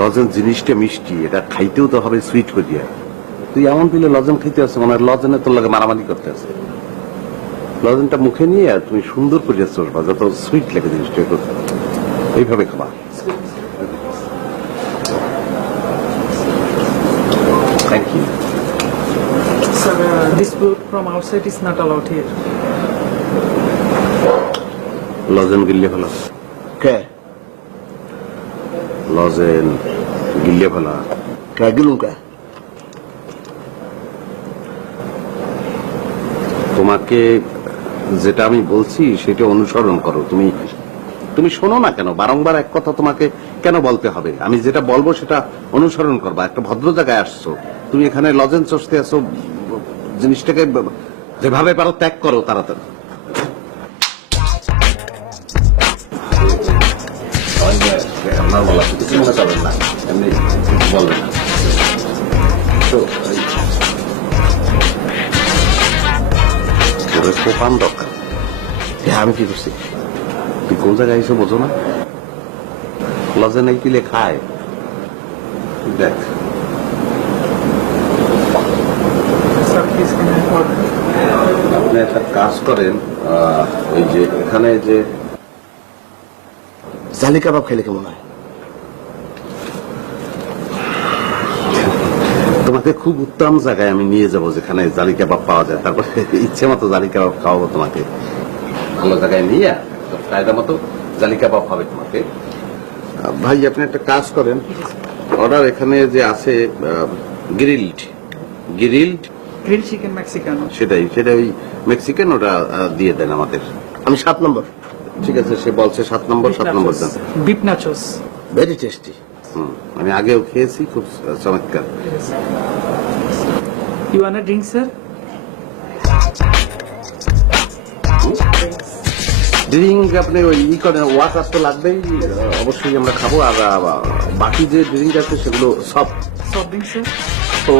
Lozenges জিনিসটা মিষ্টি, এটা খাইতেও তো হবে সুইট করিয়া। তুই এমন পিলে লজেন খাইতে আছে মানে লজেনে তোর লাগে মারামারি করতে আছে। লজেনটা মুখে নিয়ে তুমি সুন্দর করিয়া চলবা, যত সুইট লাগে জিনিসটা এইভাবে খাবা। Thank you. Sir, this food from outside is not allowed here. Lozenge গিল্লে ফেলা, কে লজেন গিল্লে ফেলা। কে গেলুম কে? তোমাকে যেটা আমি বলছি সেটা অনুসরণ করো। তুমি তুমি শোনো না কেন? বারংবার এক কথা তোমাকে কেন বলতে হবে? আমি যেটা বলবো সেটা অনুসরণ করবা। একটা ভদ্র জায়গায় আসছো, তুমি এখানে লজেন চষতে আসছো, জিনিসটাকে যেভাবে পারো ত্যাগ করো তাড়াতাড়ি। আপনার বলা কিছু মনে করবেন না, এমনি বলবেন না তো। কোপান দরকার। হ্যাঁ, আমি কি করছি? তুই কোন জায়গায় এসে বোঝো না? লজে নাই পিলে খায়। দেখ Sir, please can I order? আপনি একটা কাজ করেন, ওই যে এখানে যে জালি কাবাব খাইলে কেমন হয়? তোমাকে খুব উত্তম জায়গায় আমি নিয়ে যাব যেখানে জালি কাবাব পাওয়া যায়, তারপরে ইচ্ছে মতো জালি কাবাব খাওয়াবো তোমাকে। ভালো জায়গায় নিয়ে কায়দা মতো জালি কাবাব হবে তোমাকে। ভাই আপনি একটা কাজ করেন, অর্ডার এখানে যে আছে grilled grilled Grilled chicken Mexicano. সেটা ওই মেক্সিকান ওটা দিয়ে দেন আমাদের। আমি 7 নম্বর। ঠিক আছে, সে বলছে 7 নম্বর। 7 নম্বর দেন। Beef nachos. Very tasty. আমি আগেও খেয়েছি, খুব চমৎকার। Yes. You want a drink, sir? Drink আপনি ওই করেন, ওয়াটার তো লাগবেই, অবশ্যই আমরা খাবো। আর বাকি যে ড্রিঙ্ক আছে সেগুলো সব Soft drink, sir? ও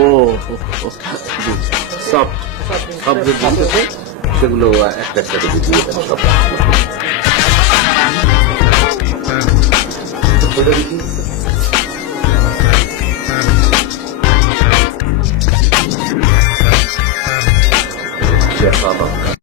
সব সব যে ড্রিঙ্ক আছে সেগুলো একটা একটা করে দিয়ে দেন সব। শেফা দরকার।